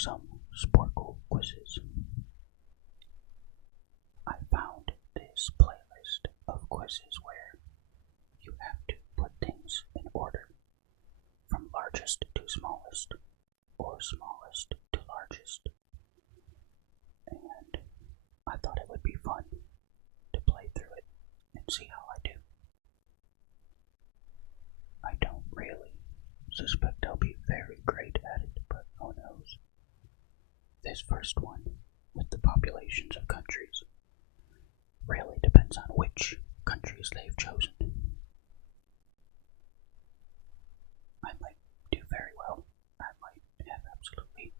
some Sporcle quizzes. I found this playlist of quizzes where you have to put things in order from largest to smallest, or smallest to largest. And I thought it would be fun to play through it and see how I do. I don't really suspect I'll be very great at it, but who knows. This first one, with the populations of countries, really depends on which countries they've chosen. I might do very well. I might have absolutely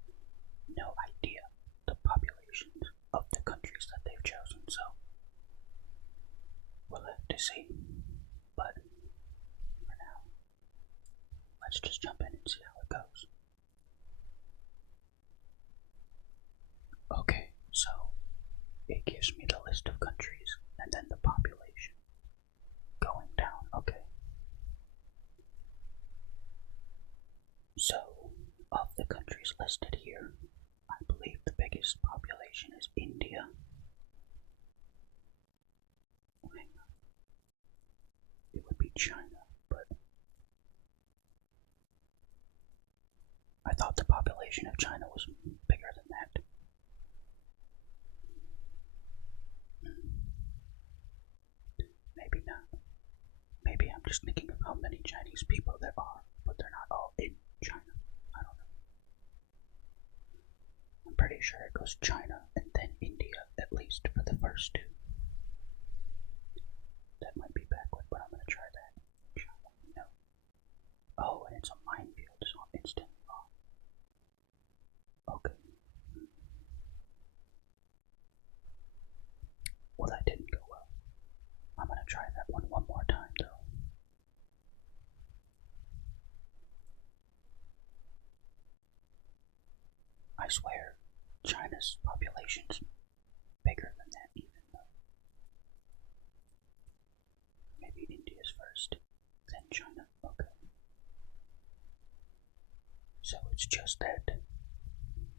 no idea the populations of the countries that they've chosen, so we'll have to see. But for now, let's just jump in and see how it goes. Okay, so it gives me the list of countries and then the population going down. Okay. So, of the countries listed here, I believe the biggest population is India. Hang on. It would be China, but I thought the population of China was bigger than that. Maybe not. Maybe I'm just thinking of how many Chinese people there are, but they're not all in China. I don't know. I'm pretty sure it goes China and then India, at least for the first two. That might be backward, but I'm gonna try that. China, no. Oh, and it's a minefield, so I'm instantly off. Okay. Well, that didn't go well. I'm gonna try that one more time, though. I swear, China's population's bigger than that even, though. Maybe India's first, then China. Okay. So it's just that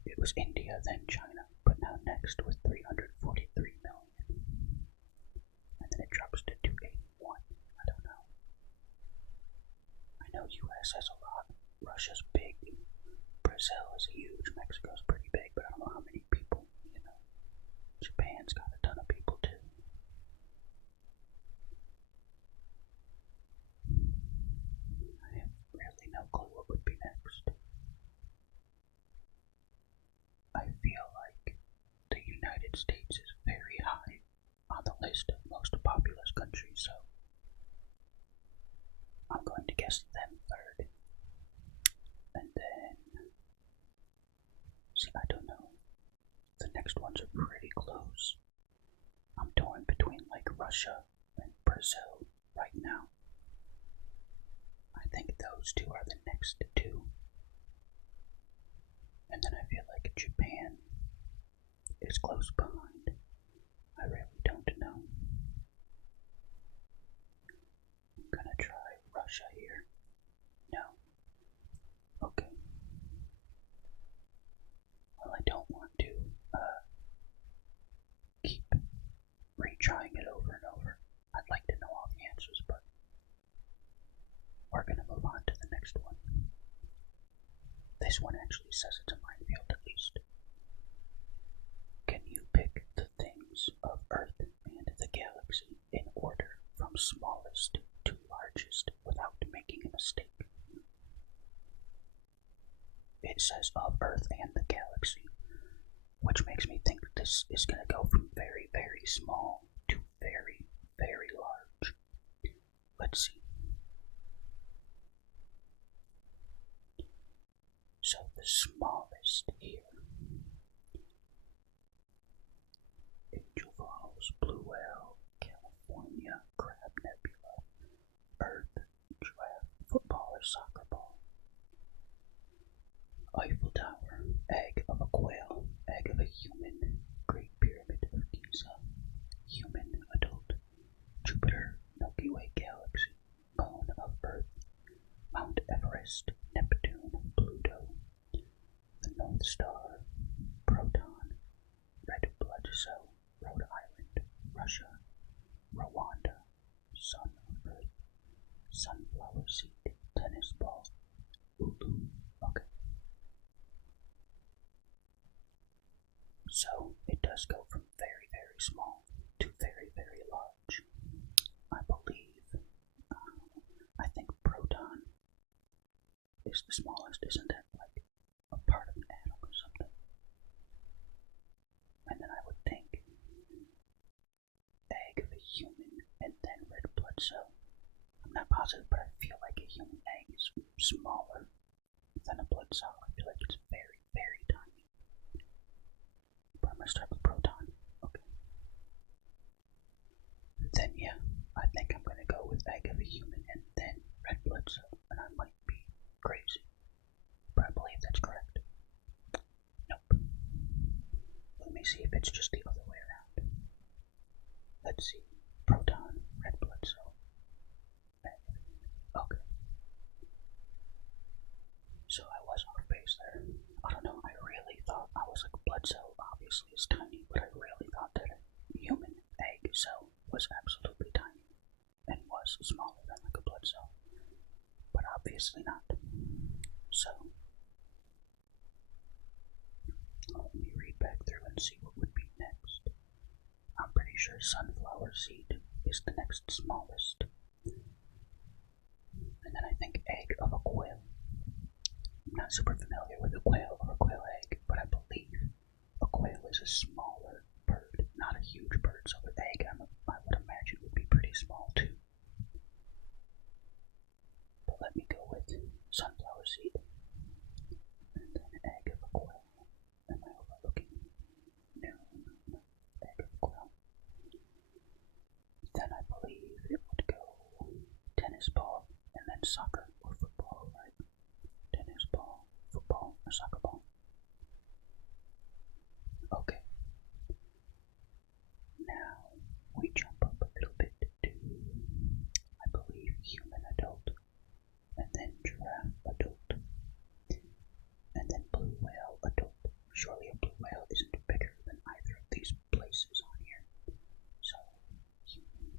it was India, then China, but now next with 343 million. And then it drops to 281. I don't know. I know US has a lot. Russia's big. Brazil is huge. Mexico's pretty big, but I don't know how many people, Japan's got a ton of people too. I have really no clue what would be next. I feel like the United States is very high on the list of most populous countries, so I'm going to guess them third. And then, see, I don't know. The next ones are pretty close. I'm torn between like Russia and Brazil right now. I think those two are the next two. And then I feel like Japan is close behind. I really don't know. I'm gonna try Russia here. No. Okay. Well, I don't want to keep retrying it over and over. I'd like to know all the answers, but we're gonna move on to the next one. This one actually says it's a minefield at least. Can you pick the things of Earth and the galaxy in order from smallest to largest without making a mistake? It says of Earth and the galaxy, which makes me think this is going to go from very, very small to very, very large. Let's see. So the smallest here, Angel Falls, Blue Whale, California, Crab Nebula, Earth, Giraffe, Football or Soccer Ball, Eiffel Tower, Egg of a Quail, Egg of a Human, Great Pyramid of Giza, Human Adult, Jupiter, Milky Way Galaxy, Moon of Earth, Mount Everest, Neptune, Pluto, the North Star, Sunflower seed, tennis ball, ulu. Okay. So it does go from very, very small to very, very large. I believe, I think proton is the smallest, isn't that like a part of an atom or something? And then I would think egg of a human and then red blood cell. I'm not positive, but I feel like a human egg is smaller than a blood cell. I feel like it's very, very tiny. But I'm gonna start with proton. Okay. Then yeah, I think I'm gonna go with egg of a human and then red blood cell. And I might be crazy, but I believe that's correct. Nope. Let me see if it's just the other way around. Let's see. Proton, red blood cell. Okay. So I was off base there. I don't know, I really thought, I was like, blood cell obviously is tiny, but I really thought that a human egg cell was absolutely tiny and was smaller than like a blood cell. But obviously not. So, let me read back through and see what would be next. I'm pretty sure sunflower seed is the next smallest. And then I think egg of a quail. I'm not super familiar with a quail or a quail egg, but I believe a quail is a smaller bird, not a huge bird, so the egg I would imagine would be pretty small too. But let me go with sunflower seed, and then egg of a quail. Am I overlooking? No, egg of a quail. Then I believe it would go tennis ball, and then soccer or football, right? Tennis ball, football, or soccer ball. Okay. Now we jump up a little bit to, I believe, human adult, and then giraffe adult, and then blue whale adult. Surely a blue whale isn't bigger than either of these places on here. So, human,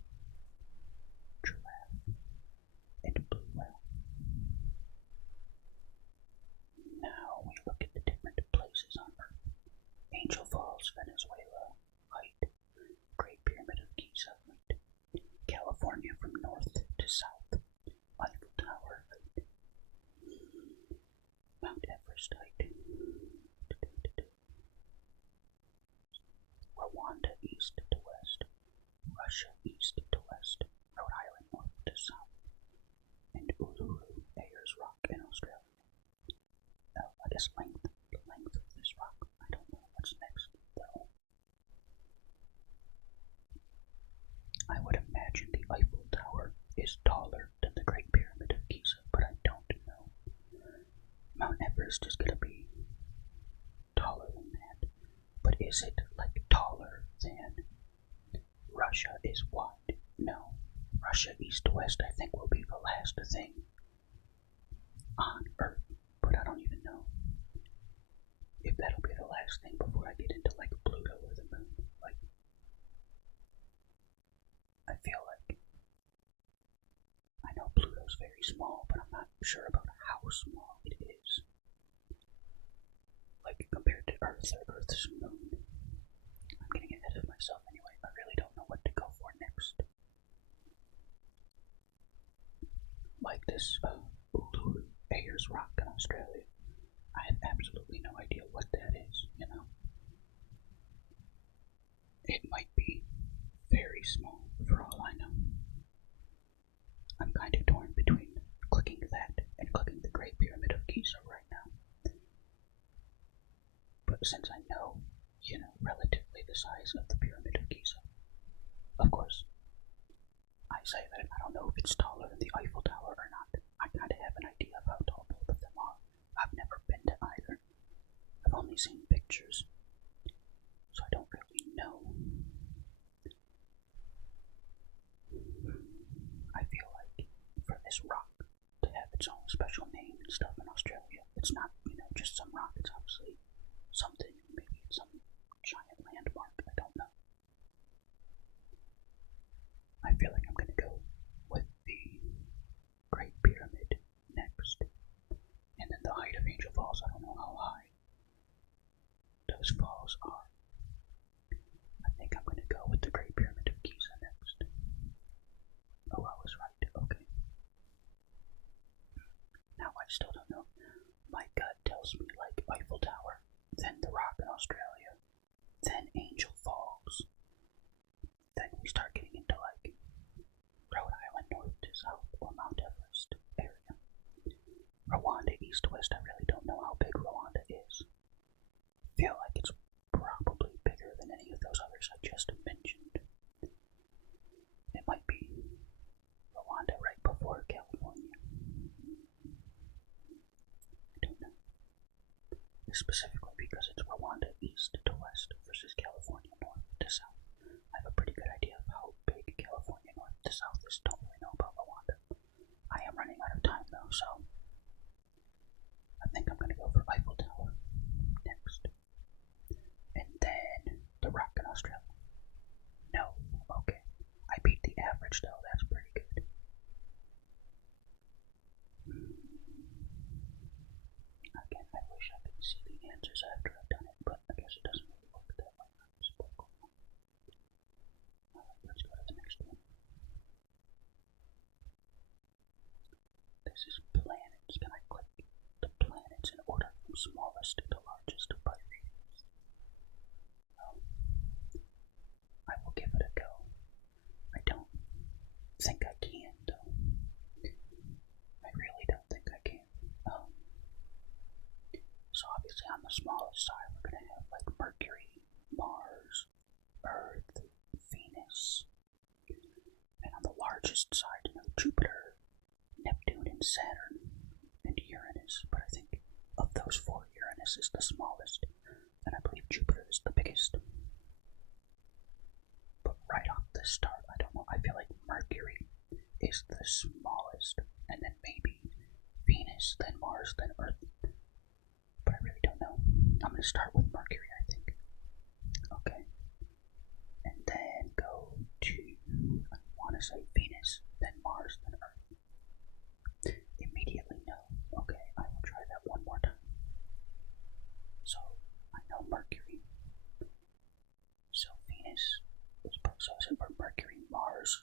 giraffe, and blue whale. Now we look at the different places on Earth. Angel Falls, Venezuela, height. Great Pyramid of Giza, height. California from north to south. Eiffel Tower, height. Mount Everest, height. Rwanda, east to west. Russia, east to west. Rhode Island, north to south. And Uluru, Ayers Rock in Australia. I guess the length of this rock. I don't know what's next, though. I would imagine the Eiffel Tower is taller than the Great Pyramid of Giza, but I don't know. Mount Everest is gonna be taller than that, but is it like taller than Russia is wide? No. Russia east to west, I think, will be the last thing on Earth, but I don't even know if that'll be the last thing before I get into like Pluto or the moon. Like, I feel like I know Pluto's very small, but I'm not sure about how small it is. Like compared to Earth or Earth's moon. I'm getting ahead of myself anyway. I really don't know what to go for next. Like this Uluru Ayers Rock in Australia. I have absolutely no idea what that is, you know. It might be very small for all I know. I'm kind of torn between clicking that and clicking the Great Pyramid of Giza right now. But since I know, relatively the size of the Pyramid of Giza, of course, I say that I don't know if it's taller than the Eiffel Tower or not. I kind of have an idea of how tall both of them are. I've never been to either. I've only seen pictures, so I don't really know. I feel like for this rock to have its own special name and stuff in Australia, it's not, just some rock. It's obviously something. Maybe it's some giant landmark. I don't know. I feel like I'm gonna go with the So I think I'm gonna go for Eiffel Tower next. And then the Rock in Australia. No, okay. I beat the average though, that's pretty good. Again, I wish I could see the answers after I've done it, but I guess it doesn't really work that way on Sporcle. Let's go to the next one. This is planets. Can I click the planets in order from smallest to largest by radius? I will give it a go. I don't think I can, though. I really don't think I can. So obviously on the smallest side, we're going to have like Mercury, Mars, Earth, Venus. And on the largest side, Jupiter, Neptune, and Saturn, and Uranus. But I think of those four, Uranus is the smallest, and I believe Jupiter is the biggest. But right off the start, I don't know, I feel like Mercury is the smallest, and then maybe Venus, then Mars, then Earth. But I really don't know. I'm going to start with Mercury, I think. Okay. And then go to, I want to say Venus, then Mars, then Earth. Immediately no. Okay, I will try that one more time. So, I know Mercury. So Venus is, so is it for Mercury, Mars,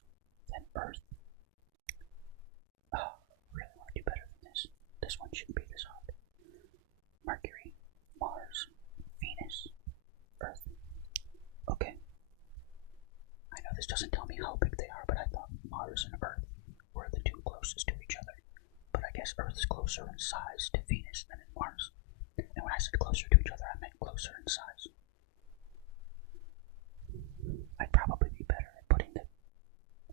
then Earth? Oh, really want to do better than this. This one shouldn't be this hard. Mercury, Mars, Venus, Earth. Okay. I know this doesn't tell me how big they are, but I thought Mars and Earth were the two closest to each other. But I guess Earth is closer in size to Venus than in Mars. And when I said closer to each other, I meant closer in size. I'd probably be better at putting the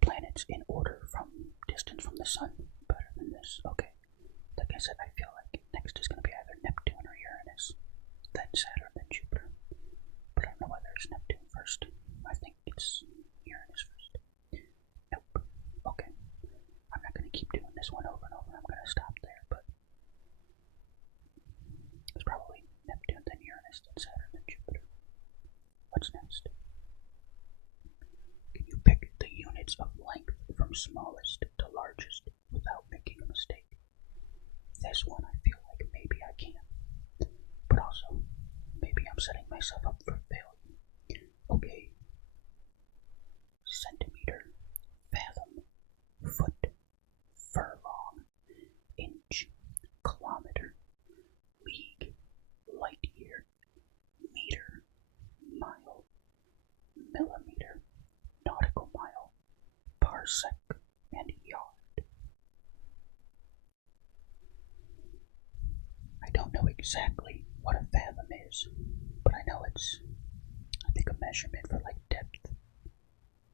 planets in order from distance from the sun. Better than this. Okay. Like I said, I feel like next is going to be either Neptune or Uranus, then Saturn, then Jupiter. But I don't know whether it's Neptune first. I think it's Uranus first. Nope. Okay. I'm not going to keep doing this one over and over. I'm going to stop there, but it's probably Neptune, then Uranus, then Saturn, then Jupiter. What's next? Can you pick the units of length from smallest to largest without making a mistake? This one I feel like maybe I can, but also maybe I'm setting myself up for failure. Okay. Centimeter, fathom, foot, furlong, inch, kilometer, league, light year, meter, mile, millimeter, nautical mile, parsec, and yard. I don't know exactly what a fathom is, but I know it's, I think, a measurement for like depth.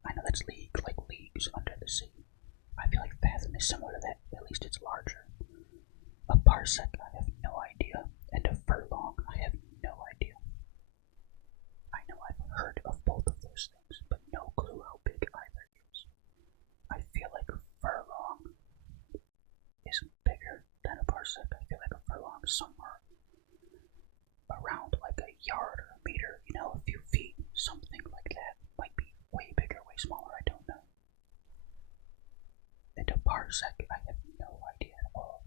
I know that's league, like leagues under the sea. I feel like fathom is similar to that, at least it's larger. A parsec, I have no idea, and a furlong, I have no idea. I know I've heard of both of those things, but no clue how big either is. I feel like a furlong is bigger than a parsec. I feel like a furlong is somewhere around like a yard or a meter, a few feet, something like that. Might be way bigger, way smaller, I don't know. And a parsec, I have no idea at all.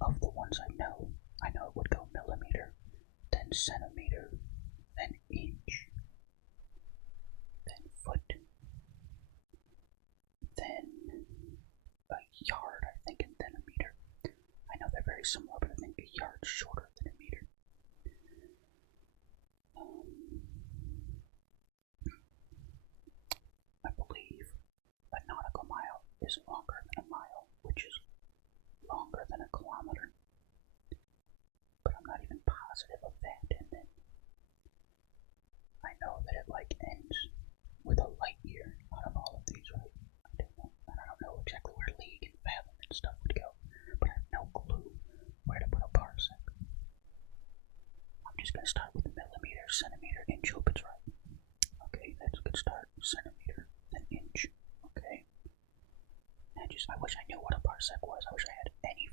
Of the ones I know it would go millimeter, then centimeter, then inch, then foot, then a yard, I think, and then a meter. I know they're very similar, but I think a yard's shorter than a meter. I believe a nautical mile is longer than a mile, which is longer than a kilometer. But I'm not even positive of that, and then I know that it ends with a light year out of all of these, right? I don't know exactly where league and fathom and stuff would go, but I have no clue where to put a parsec. I'm just gonna start with millimeter, centimeter, inch, hope it's right. Okay, that's a good start. Centimeter, then inch. Okay. I wish I knew what a parsec was. I wish I had any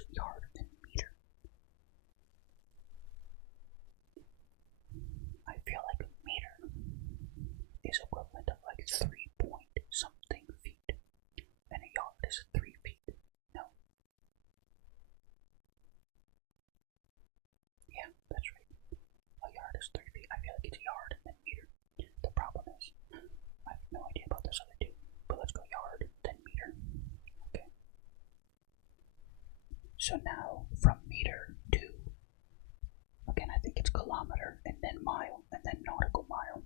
was it yard and meter? I feel like a meter is equivalent of like 3 point something feet, and a yard is 3 feet. No. Yeah, that's right. A yard is 3 feet. I feel like it's yard and then meter. The problem is, I have no idea about this other two, but let's go yard, then meter. Okay. So now, from meter to, again, I think it's kilometer, and then mile, and then nautical mile.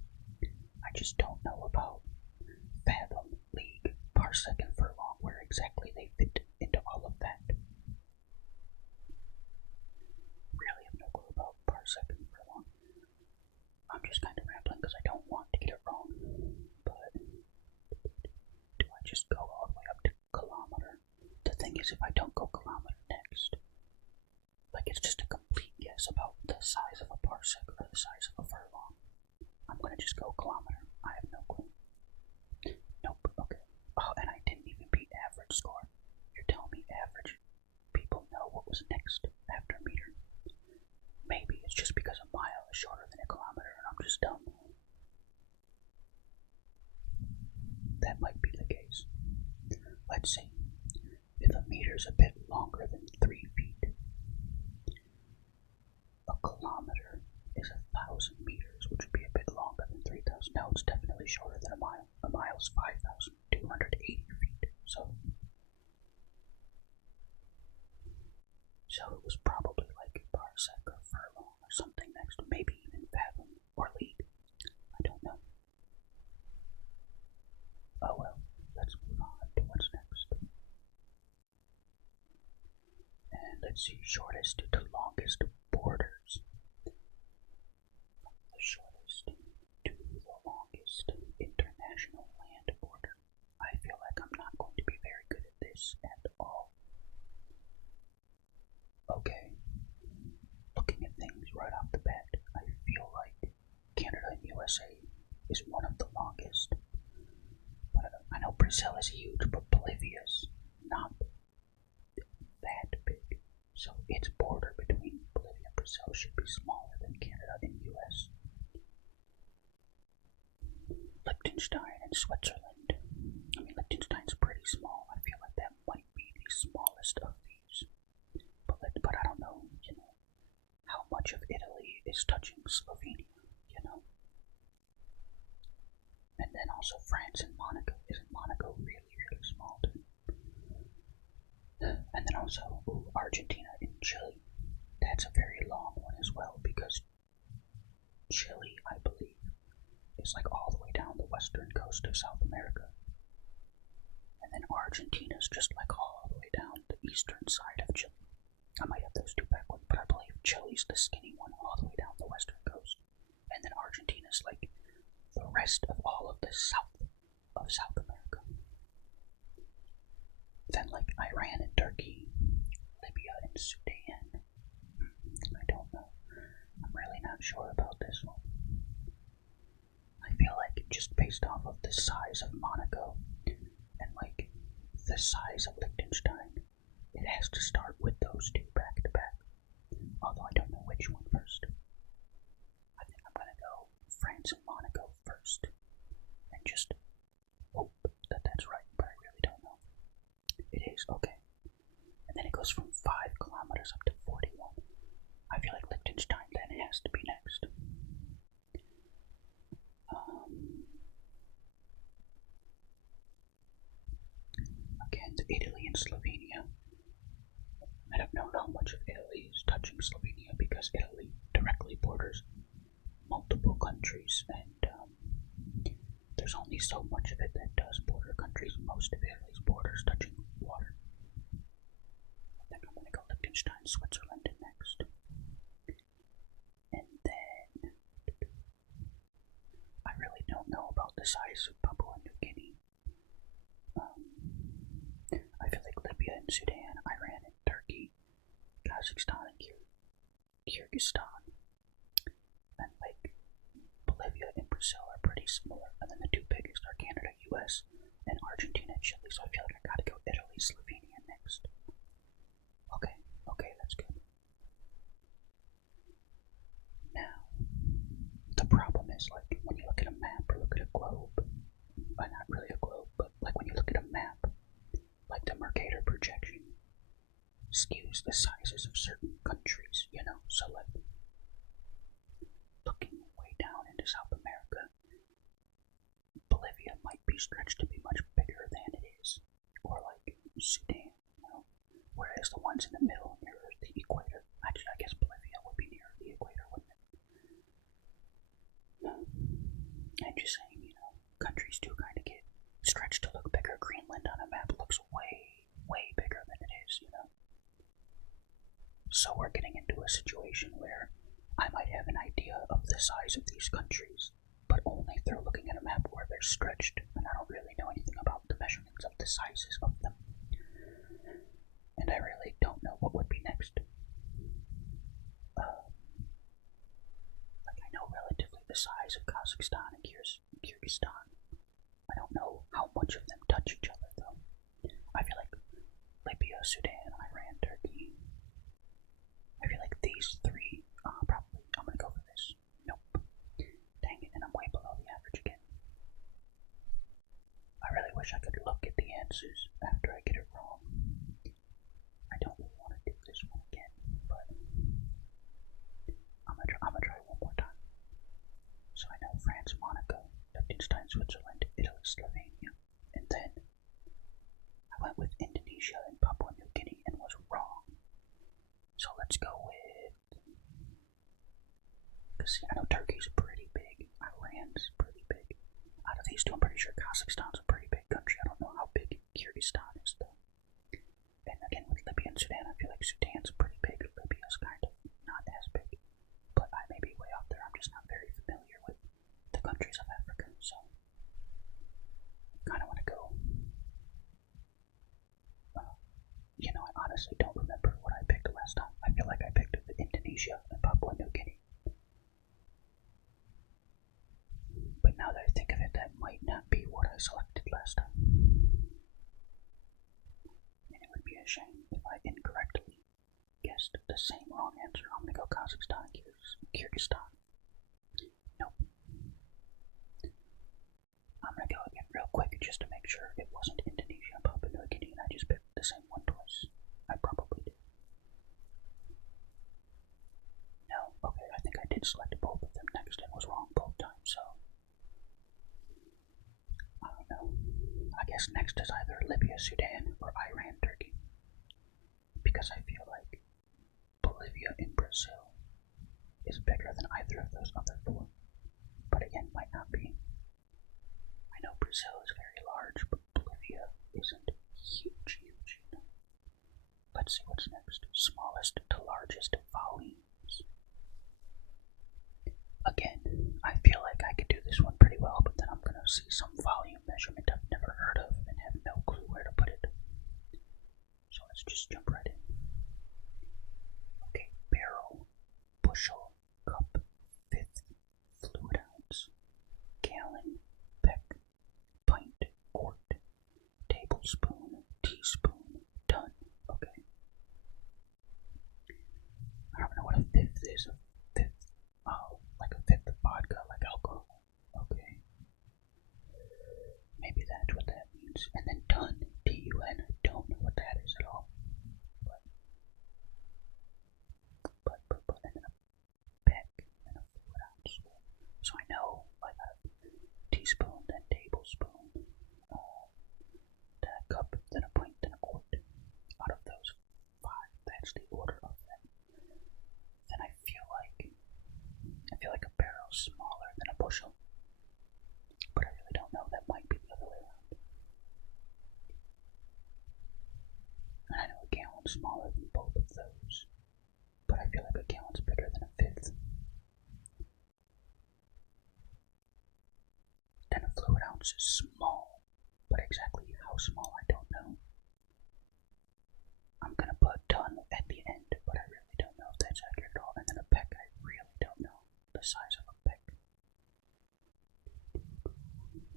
I just don't know about fathom, league, parsec, and furlong, where exactly they fit into all of that. Really have no clue about parsec and furlong. I'm just kind of rambling because I don't want to get it wrong, but do I just go all the way up to kilometer? The thing is, if I don't go kilometer next, like it's just a complete guess about the size of a parsec or the size of a furlong, I'm gonna just go kilometer. I have no clue. Nope, okay. Oh, and I didn't even beat average score. You're telling me average people know what was next after meter? Maybe it's just because a mile is shorter than a kilometer and I'm just dumb. That might be the case. Let's see. If a meter's a bit longer than 3 feet, a kilometer is 1,000 meters, which would be a bit longer than 3,000. No, it's definitely shorter than a mile. A mile's 5,280 feet. So it was probably like parsec or furlong or something next, maybe even fathom or league. I don't know. Oh well, let's move on to what's next. And let's see, shortest to longest borders. The shortest to the longest international land border. I feel like I'm not going to be very good at this at all. Okay, looking at things right off the bat, I feel like Canada and USA is one of the longest. But I know Brazil is huge, but Bolivia's not that big. So its border between Bolivia and Brazil should be smaller than Canada and US. Liechtenstein and Switzerland. I mean, Liechtenstein's pretty small. I feel like that might be the smallest of these. But I don't know, how much of Italy is touching Slovenia, And then also France and Monaco. Isn't Monaco really, really small too? And then also Argentina and Chile. That's a very long one as well because Chile, I believe, is like all the way down the western coast of South America. And then Argentina's just like all the way down the eastern side of Chile. I might have those two backwards, but I believe Chile's the skinny one all the way down the western coast. And then Argentina's like the rest of all of the south of South America. Then like Iran and Turkey, Libya and Sudan. I don't know. I'm really not sure about this one. I feel like just based off of the size of Monaco and like the size of Liechtenstein, it has to start with those two back to back. Although I don't know which one first. I think I'm gonna go France and Monaco first. And just hope that that's right, but I really don't know. It is, okay. And then it goes from 5 kilometers up to 41. I feel like Liechtenstein then has to be next. Again, Italy and Slovenia. I don't know how much of Italy is touching Slovenia because Italy directly borders multiple countries, and there's only so much of it that does border countries. Most of Italy's borders touching water. I think I'm going to go Liechtenstein, Switzerland next. And then I really don't know about the size of Papua New Guinea. I feel like Libya and Sudan, Iran and Turkey, Kazakhstan and Kyrgyzstan, and like Bolivia and Brazil are pretty similar. And then the two biggest are Canada, US, and Argentina and Chile. So I feel like I gotta go Italy, Slovenia next. Okay, the sizes of certain countries, So, like, looking way down into South America, Bolivia might be stretched to be much bigger than it is. Or, like, Sudan, Whereas the ones in the middle near the equator, actually, I guess Bolivia would be near the equator, wouldn't it? I'm just saying, countries do kind of get stretched to look bigger. Greenland on a map looks way, way bigger than it is, So we're getting into a situation where I might have an idea of the size of these countries, but only through looking at a map where they're stretched, and I don't really know anything about the measurements of the sizes of them. And I really don't know what would be next. Like, I know relatively the size of Kazakhstan and Kyrgyzstan. I don't know how much of them touch each other, though. I feel like Libya, Sudan, Iran, Turkey. I feel like these three, probably, I'm gonna go for this. Nope. Dang it, and I'm way below the average again. I really wish I could look at the answers after I get it wrong. I don't really want to do this one again, but I'm gonna try one more time. So I know France, Monaco, Liechtenstein, Switzerland, Italy, Slovenia, and then I went with Indonesia and Papua New Guinea and was wrong. So let's go with, because I know Turkey's pretty big, Iran's pretty big. Out of these two, I'm pretty sure Kazakhstan's a pretty big country. I don't know how big Kyrgyzstan is, though. And again, with Libya and Sudan, I feel like Sudan's pretty big. Libya's kind of not as big. But I may be way out there. I'm just not very familiar with the countries of Africa, so I kind of want to go. I honestly don't remember what I picked last time. I feel like I picked Indonesia and Papua New Guinea. But now that I think of it, that might not be what I selected last time. And it would be a shame if I incorrectly guessed the same wrong answer. I'm gonna go Kazakhstan, Kyrgyzstan. Nope. I'm gonna go again real quick just to make sure it wasn't Indonesia and Papua New Guinea and I just picked the same one twice. I probably did. No, okay, I think I did select both of them next and was wrong both times, so I don't know. I guess next is either Libya, Sudan, or Iran, Turkey. Because I feel like Bolivia and Brazil is bigger than either of those other four. But again, might not be. I know Brazil is very large, but Bolivia isn't huge. Let's see what's next. Smallest to largest volumes. Again, I feel like I could do this one pretty well, but then I'm gonna see some volume measurement I've never heard of and have no clue where to put it. So let's just jump right in. Okay, barrel, bushel, cup, fifth, fluid ounce, gallon, peck, pint, quart, tablespoon, teaspoon, ton. Okay. I don't know what a fifth is. A fifth. Oh, like a fifth of vodka, like alcohol. Okay. Maybe that's what that means. And then ton, T-U-N. I don't know what that is at all. But, and then a peck and a fluid ounce. So I know, like a teaspoon, then tablespoon, then a cup, then a pint, then a quart. Out of those five, that's the order of them. Then I feel like a barrel's smaller than a bushel. But I really don't know. That might be the other way around. And I know a gallon's smaller than both of those. But I feel like a gallon's bigger than a fifth. Then a fluid ounce is small. But exactly how small, I don't know. I'm gonna put ton at the end, but I really don't know if that's accurate at all. And then a peck, I really don't know the size of a peck.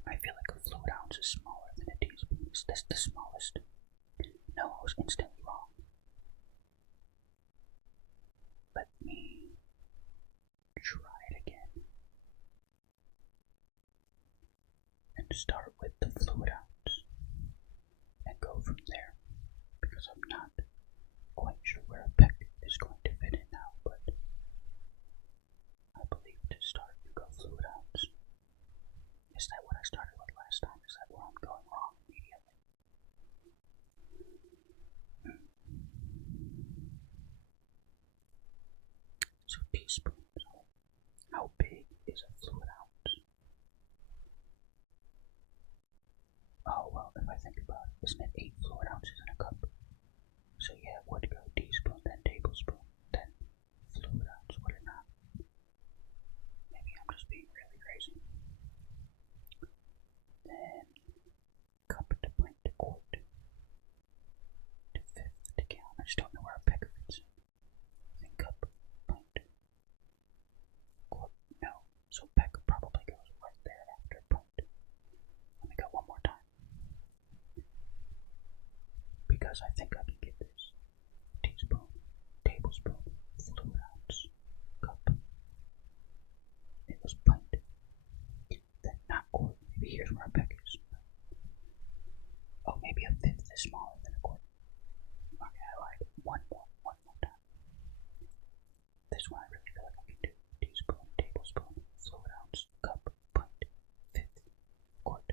I feel like a fluid ounce is smaller than a teaspoon. Is this the smallest? No, I was instantly wrong. Let me try it again. And start with the fluid ounce. And go from there. Because I'm not quite sure where So teaspoon. So how big is a fluid ounce? Oh, well, if I think about it, isn't it 8 fluid ounces in a cup? So yeah, it would go teaspoon, then tablespoon, then fluid ounce, would it not? Maybe I'm just being really crazy. Then cup to pint to quart to fifth to gallon. I just don't know where a peck fits in. Then cup, pint, quart. No, so peck probably goes right there after pint. Let me go one more time. Because I think I can get this. Teaspoon, tablespoon, fluid ounce, cup. It was pint. Then not quart. Maybe here's where a peck is. Oh, maybe a fifth is smaller than a quart. Okay, I lied. One more time. This one I really feel like I can do. Teaspoon, tablespoon, fluid ounce, cup, pint, fifth, quart.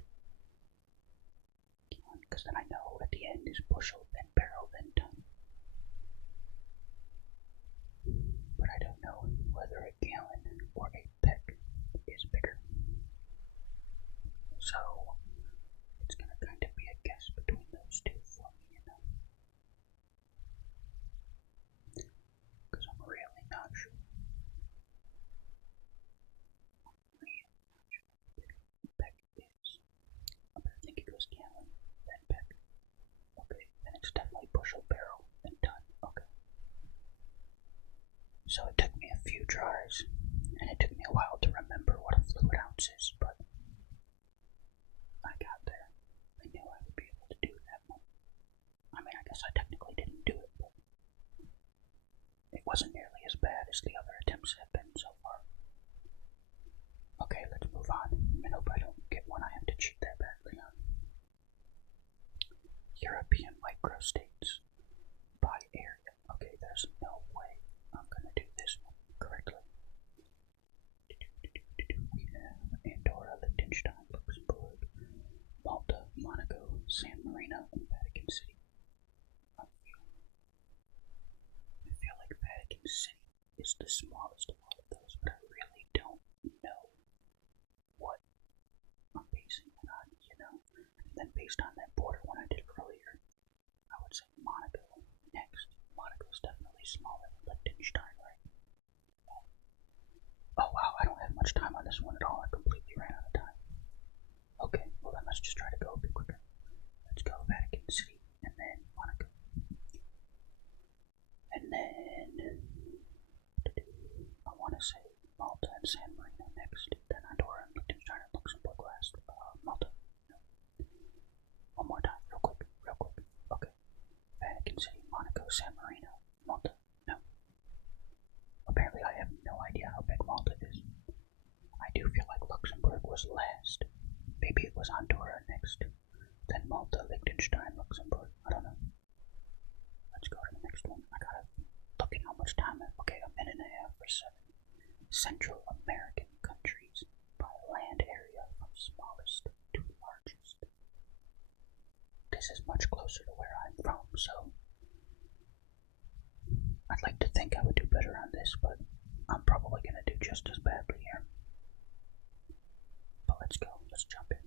Because then I know at the end is bushel, then barrel, then ton. But I don't know whether a gallon or a peck is bigger. So it's gonna kind of be a guess between those two for me, because I'm really not sure. Peck is. I'm gonna think it goes gallon, then peck. Okay, then it's definitely bushel, barrel, and ton. Okay. So it took me a few tries, and it took me a while to remember what a fluid ounce is, but I got there. I knew I would be able to do that one. I mean, I guess I technically didn't do it, but it wasn't nearly as bad as the other attempts have been so far. Okay, let's move on. I hope I don't get one I have to cheat that badly on. European microstates by area. Okay, there's no way I'm gonna do this one correctly. We have Andorra, Liechtenstein, Luxembourg, Malta, Monaco, San Marino, and Vatican City. I feel like Vatican City is the smallest of all of those, but I really don't know what I'm basing it on, And then based on that border one I did earlier, I would say Monaco next. Monaco's definitely smaller than Liechtenstein, right? Oh wow, I don't have much time on this one at all. I completely ran out of time. Okay, well then let's just try to go a bit quicker. Let's go Vatican City, and then Monaco. And then I want to say Malta and San Marino next, then Andorra and Liechtenstein and Luxembourg last. Malta. No. One more time, real quick. Okay. Vatican City, Monaco, San Marino, Malta. No. Apparently I have no idea how big Malta is. I do feel like Luxembourg was last. Maybe it was Andorra next, then Malta, Liechtenstein, Luxembourg. I don't know. Let's go to the next one. I gotta look at how much time I have. Okay, a minute and a half for 7. Central American countries by land area from smallest to largest. This is much closer to where I'm from, so I'd like to think I would do better on this, but I'm probably going to do just as badly here. But let's go, let's jump in.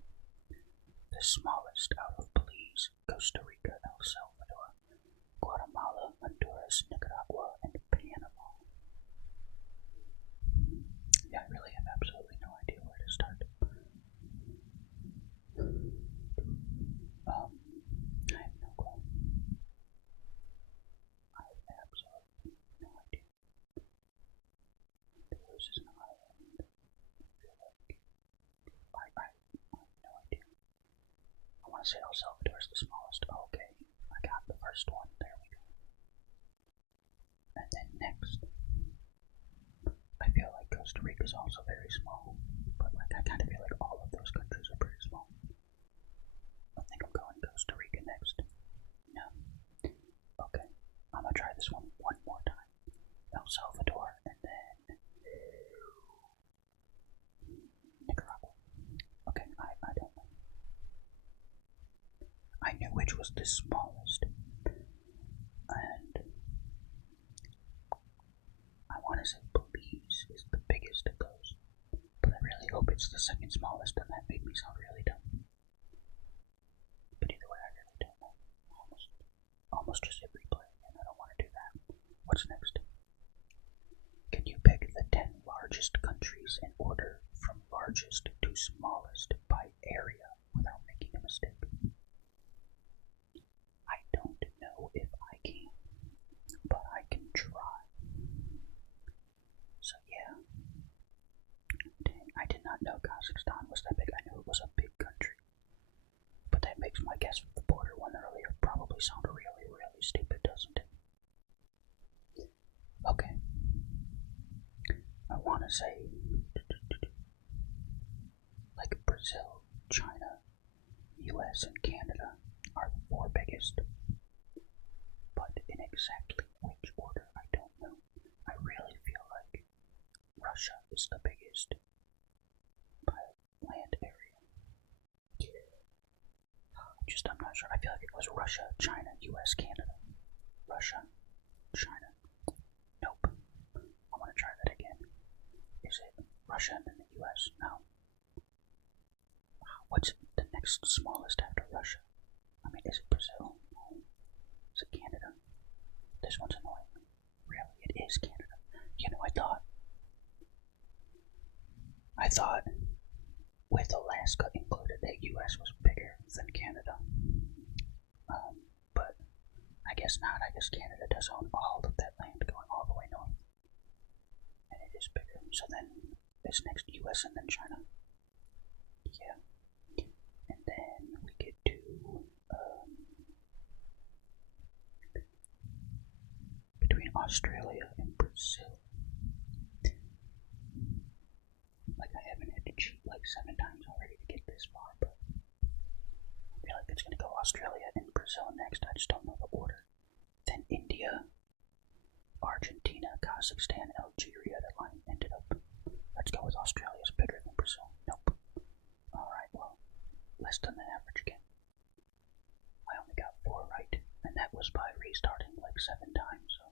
The smallest out of Belize, Costa Rica, El Salvador, Guatemala, Honduras, Nicaragua, and Panama. Yeah, I really have absolutely no idea where to start. I have no clue. I have absolutely no idea. This is an island. I have no idea. I want to say El Salvador is the smallest. Okay, I got the first one. There we go. And then next, I feel like Costa Rica is also very small, but like I kind of feel like all of those countries are pretty small. I think I'm going Costa Rica next. No. Okay, I'm gonna try this one more time. El Salvador, and then Nicaragua. Okay, I don't know. I knew which was the smallest, and I want to say Belize. it's the second smallest, then that made me sound really dumb. But either way, I really don't know. Almost just hit replay, and I don't want to do that. What's next? Can you pick the 10 largest countries in order from largest to smallest by area without making a mistake? I don't know if I can, but I can try. So yeah. Dang, I did not know Kazakhstan was that big. I knew it was a big country. But that makes my guess from the border one earlier probably sound really, really stupid, doesn't it? Okay. I want to say like Brazil, China, US, and Canada are the 4 biggest. But in exactly which order, I don't know. I really feel like Russia is the biggest by land area. I'm not sure. I feel like it was Russia, China, US, Canada. Russia, China. Nope. I want to try that again. Is it Russia and then the US? No. What's the next smallest after Russia? I mean, is it Brazil? No. Is it Canada? This one's annoying me. Really, it is Canada. You know, I thought with Alaska included that US was bigger than Canada. But I guess not. I guess Canada does own all of that land going all the way north. And it is bigger. So then it's next US and then China. Yeah. And then we get to between Australia and Brazil. Like I haven't had to cheat like 7 times already to get this far, but I feel like it's gonna go Australia and Brazil next. I just don't know the order. Then India, Argentina, Kazakhstan, Algeria. That line ended up. Let's go with Australia's bigger than Brazil. Nope. Alright, well, less than the average again. I only got 4 right, and that was by restarting like 7 times, so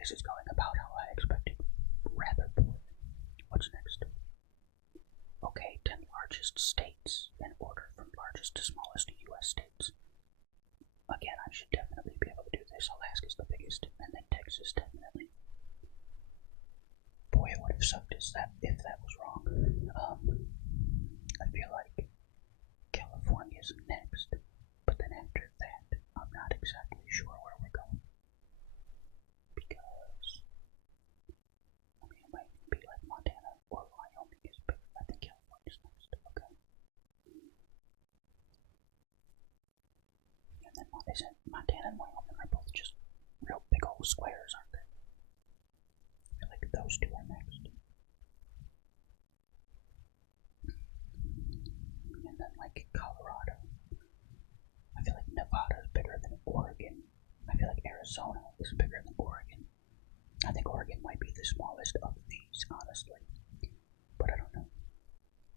this is going about how I expected. Rather poorly. What's next? Okay, 10 largest states in order from largest to smallest US states. Again, I should definitely be able to do this. Alaska's the biggest, and then Texas definitely. Boy, it would have sucked if that was wrong. I feel like California's next, but then after that, I'm not exactly sure where we're going. Because, I mean, it might be like Montana or Wyoming is big. I think California's next. Okay. And then isn't Montana and Wyoming are both just real big old squares, aren't they? I feel like those two are next. And then like Colorado. I feel like Nevada is bigger than Oregon. I feel like Arizona is bigger than Oregon. I think Oregon might be the smallest of these, honestly. But I don't know.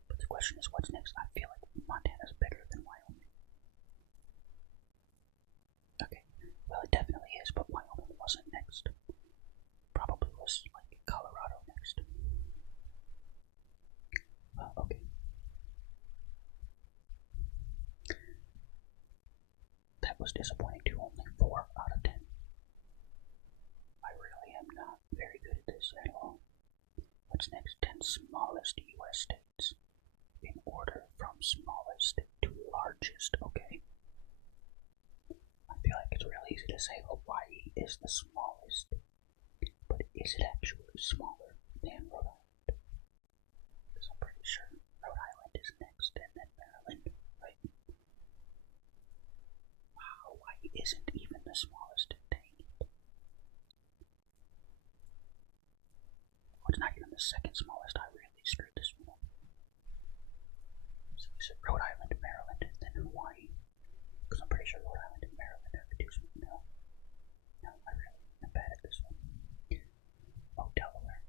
But the question is, what's next? I feel like Montana's bigger than Wyoming. Okay, well it definitely is, but Wyoming wasn't next. Probably was like Colorado next. Okay. That was disappointing too, only 4 out of 10. I really am not very good at this at all. What's next? 10 smallest US states. In order from smallest to largest, okay? I feel like it's real easy to say Hawaii is the smallest, but is it actually smaller than Rhode Island? Because I'm pretty sure Rhode Island is next and then Maryland, right? Wow, Hawaii isn't even the smallest. Dang it. Oh, it's not even the second smallest. I really screwed this one up. So is it Rhode Island, Maryland, and then Hawaii? Because I'm pretty sure Rhode Island and Maryland are the two. No, I really am bad at this one. Oh, Delaware.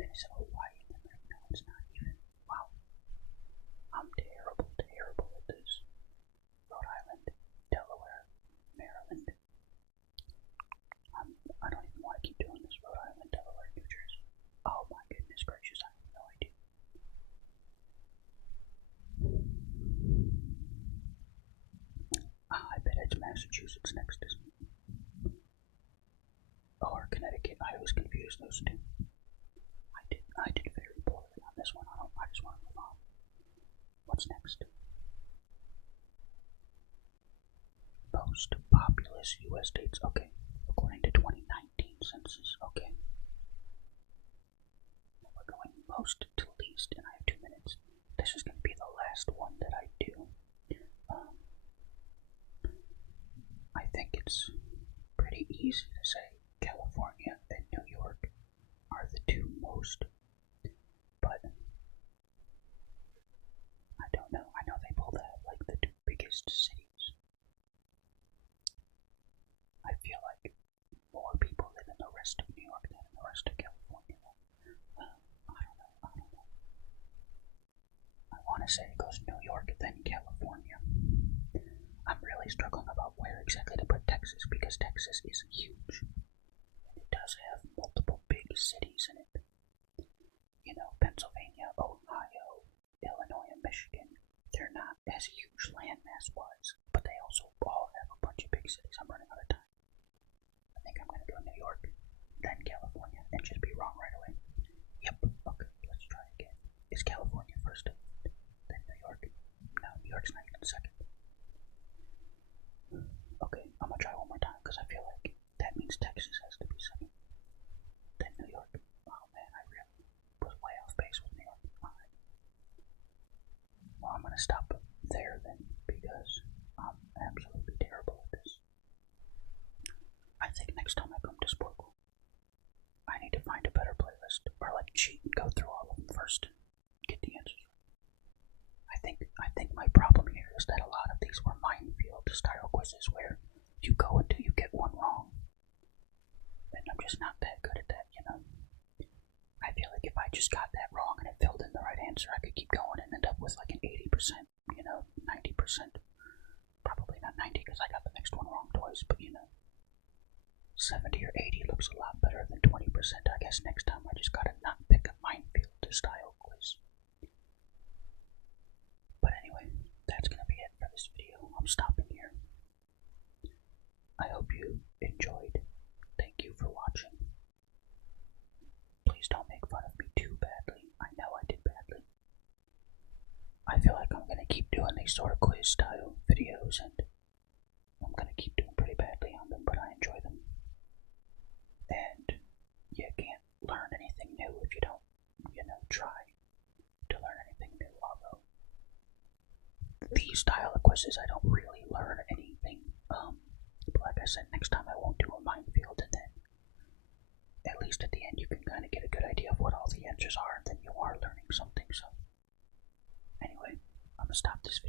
Then it's Hawaii, and then no, it's not even. Wow. I'm terrible at this. Rhode Island, Delaware, Maryland. I don't even want to keep doing this. Rhode Island, Delaware, New Jersey. Oh my goodness gracious, I have no idea. or Connecticut. I always confuse those two. I did very poorly on this one. I just want to move on. What's next? Most populous U.S. states. Okay, according to 2019 census. Okay. We're going most to least, and I have 2 minutes. This is going to be the last one that I do. I think it's pretty easy to say California and New York are the two most, but I don't know. I know they both have like the two biggest cities. I feel like more people live in the rest of New York than in the rest of California. I don't know. I want to say it goes New York, then California. I'm really struggling about where exactly to put Texas because Texas is huge. And it does have multiple big cities in it. You know, Pennsylvania, Ohio, Illinois, and Michigan. They're not as huge landmass wise, but they also all have a bunch of big cities. I'm running out of time. I think I'm going to go New York, then California, and just be wrong right away. Yep, okay, let's try again. Is California first, then New York? No, New York's not even second. Okay, I'm gonna try one more time because I feel like that means Texas has to be second. Then New York. Oh man, I really was way off base with New York. Alright. Well, I'm gonna stop there then because I'm absolutely terrible at this. I think next time I come to Sporcle, I need to find a better playlist or like cheat and go through all of them first and get the answers. I think my problem here is that a lot of these were minefield style quizzes where you go until you get one wrong. And I'm just not that good at that, you know. I feel like if I just got that wrong and it filled in the right answer, I could keep going and end up with like an 80%, you know, 90%. Probably not 90 because I got the next one wrong twice, but you know. 70 or 80 looks a lot better than 20%. I guess next time I just gotta not pick a minefield style quiz. But anyway, that's gonna be it for this video. I'm stopping here. I hope you enjoyed. Thank you for watching. Please don't make fun of me too badly. I know I did badly. I feel like I'm gonna keep doing these sort of quiz style videos and I'm gonna keep doing pretty badly on them, but I enjoy them. And you can't learn anything new if you don't, you know, try to learn anything new, although these style of quizzes I don't really learn anything. But like I said, next time I won't do a minefield, and then at least at the end you can kind of get a good idea of what all the answers are, and then you are learning something. So anyway, I'm gonna stop this video.